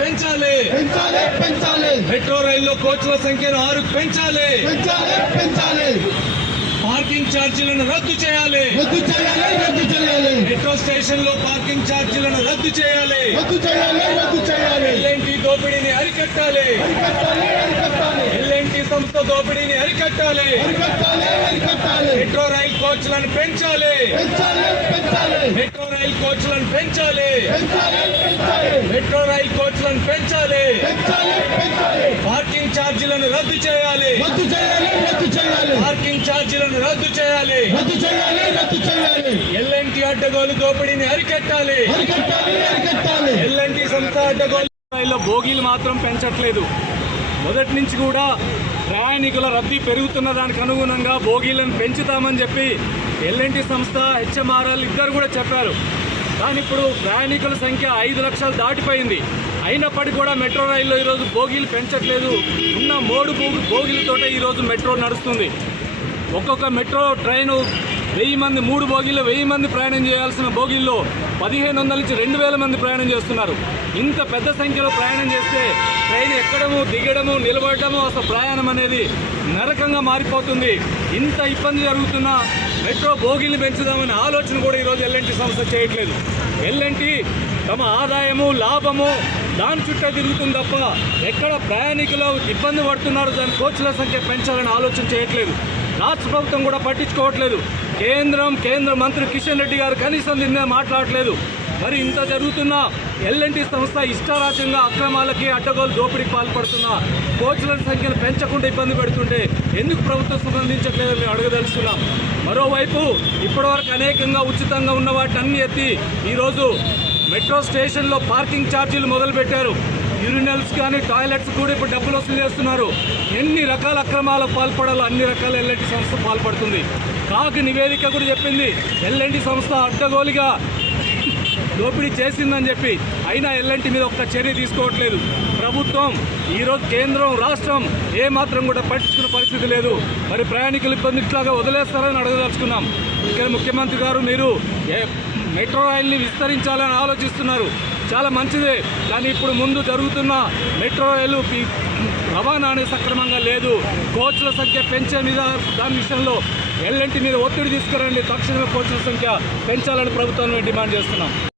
పెంచాలి మెట్రో రైల్లో కోచ్ల సంఖ్యను 6 పెంచాలి పార్కింగ్ ఛార్జీలను రద్దు చేయాలి మెట్రో స్టేషన్ లో పార్కింగ్ ఛార్జీలను రద్దు చేయాలి ఎల్ఎన్టీ దోపిడీని అరికట్టాలి ఎల్ఎన్టీ సంస్థ దోపిడీని అరికట్టాలి మెట్రో రైల్ కోచ్లను పెంచాలి మెట్రో రైల్ కోచ్లను పెంచాలి మెట్రో రైల్ కోచ్లను పెంచాలి పార్కింగ్ ఛార్జీలను రద్దు చేయాలి పార్కింగ్ ఛార్జీలను రద్దు చేయాలి ఎల్ఎన్టీ అడ్డగోలు దోపిడీని అరికట్టాలి ఎల్ఎన్టీ సంస్థ అడ్డగోలు రైల్లో బోగీలు మాత్రం పెంచట్లేదు. మొదటి నుంచి కూడా ప్రయాణికుల రద్దీ పెరుగుతున్న దానికి అనుగుణంగా బోగీలను పెంచుతామని చెప్పి ఎల్ఎన్టీ సంస్థ హెచ్ఎంఆర్ఎల్ ఇద్దరు కూడా చెప్పారు. కానీ ఇప్పుడు ప్రయాణికుల సంఖ్య 5 లక్షలు దాటిపోయింది. అయినప్పటికీ కూడా మెట్రో రైల్లో ఈరోజు బోగీలు పెంచట్లేదు. ఉన్న 3 బోగీలతోటే ఈరోజు మెట్రో నడుస్తుంది. ఒక్కొక్క మెట్రో ట్రైను 1000 మంది 3 బోగీలు 1000 మంది ప్రయాణం చేయాల్సిన బోగీల్లో 1500 నుంచి 2000 మంది ప్రయాణం చేస్తున్నారు. ఇంత పెద్ద సంఖ్యలో ప్రయాణం చేస్తే ట్రైన్ ఎక్కడము దిగడము నిలబడము అసలు ప్రయాణం అనేది నరకంగా మారిపోతుంది. ఇంత ఇబ్బంది జరుగుతున్న మెట్రో బోగీలు పెంచుదామనే ఆలోచన కూడా ఈరోజు ఎల్ఎన్టీ సంస్థ చేయట్లేదు. ఎల్ఎన్టీ తమ ఆదాయము లాభము దాని చుట్టూ తిరుగుతుంది తప్ప ఎక్కడ ప్రయాణికులు ఇబ్బంది పడుతున్నారు దాని కోచ్ల సంఖ్య పెంచాలని ఆలోచన చేయట్లేదు. రాష్ట్ర ప్రభుత్వం కూడా పట్టించుకోవట్లేదు. కేంద్ర మంత్రి కిషన్ రెడ్డి గారు కనీసం దీన్ని మాట్లాడట్లేదు. మరి ఇంత జరుగుతున్న ఎల్ఎన్టీ సంస్థ ఇష్టారాజ్యంగా అక్రమాలకి అడ్డగోలు దోపిడీకి పాల్పడుతున్న కోచ్ల సంఖ్యను పెంచకుండా ఇబ్బంది పెడుతుంటే ఎందుకు ప్రభుత్వం స్పందించట్లేదని అడగదలుచుకున్నాం. మరోవైపు ఇప్పటివరకు అనేకంగా ఉచితంగా ఉన్న వాటిని అన్ని ఎత్తి ఈరోజు మెట్రో స్టేషన్లో పార్కింగ్ ఛార్జీలు మొదలుపెట్టారు. యూరినల్స్ కానీ టాయిలెట్స్ కూడా ఇప్పుడు డబ్బులు వసూలు చేస్తున్నారు. ఎన్ని రకాల అక్రమాలకు పాల్పడాలో అన్ని రకాల ఎల్ఎన్టీ సంస్థ పాల్పడుతుంది. కాగ్ నివేదిక కూడా చెప్పింది ఎల్ఎన్టీ సంస్థ అడ్డగోలుగా దోపిడీ చేసిందని చెప్పి. అయినా ఎల్ఎన్టీ మీద ఒక్క చర్య తీసుకోవట్లేదు ప్రభుత్వం. ఈరోజు కేంద్రం రాష్ట్రం ఏమాత్రం కూడా పట్టించుకున్న పరిస్థితి లేదు. మరి ప్రయాణికులు ఇబ్బంది ఇట్లాగా వదిలేస్తారని అడగదలుచుకున్నాం. ఇక్కడ ముఖ్యమంత్రి గారు మీరు మెట్రో రైల్ని విస్తరించాలని ఆలోచిస్తున్నారు, చాలా మంచిదే. కానీ ఇప్పుడు ముందు జరుగుతున్న మెట్రో రైలు రవాణా అనేది సక్రమంగా లేదు. కోచ్ల సంఖ్య పెంచే మీద దాని విషయంలో ఎల్ఎన్టీ మీద ఒత్తిడి తీసుకురండి. తక్షణమే కోచ్ల సంఖ్య పెంచాలని ప్రభుత్వాన్ని డిమాండ్ చేస్తున్నాం.